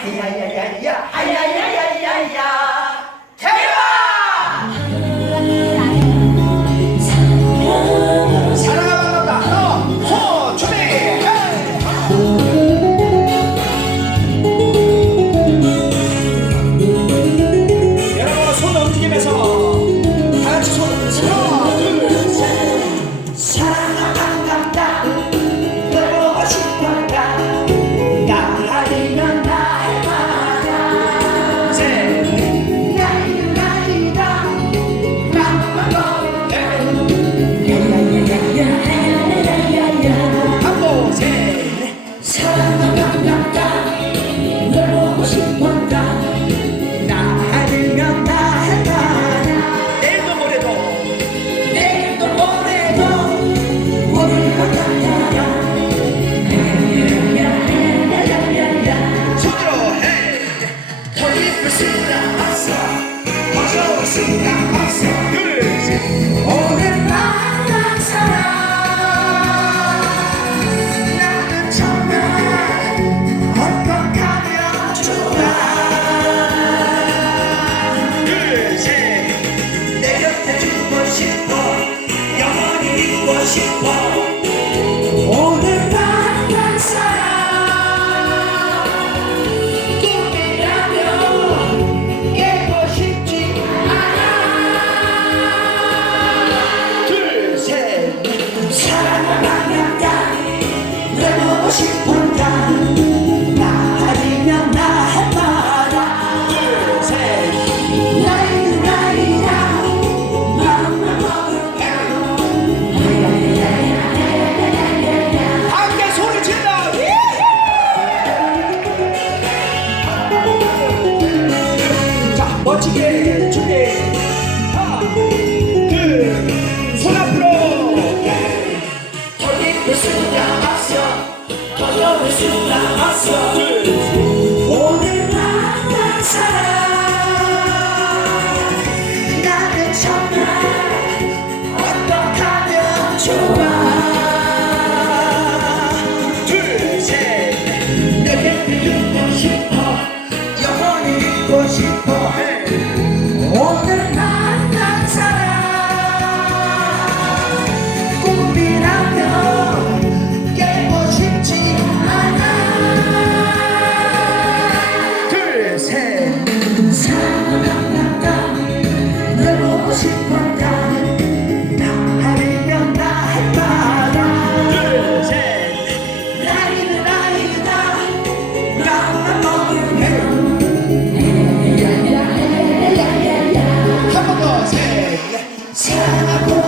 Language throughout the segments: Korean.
حيا يا يا حيا يا 싶어. 오늘 밤 어려울 수가 없어 오늘 만난 사람 나는 정말 어떡하면 좋아? 둘셋. 내게 믿음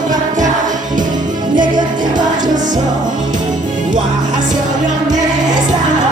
떠났다. 내 곁에 와줘서 와 하소연 내 사랑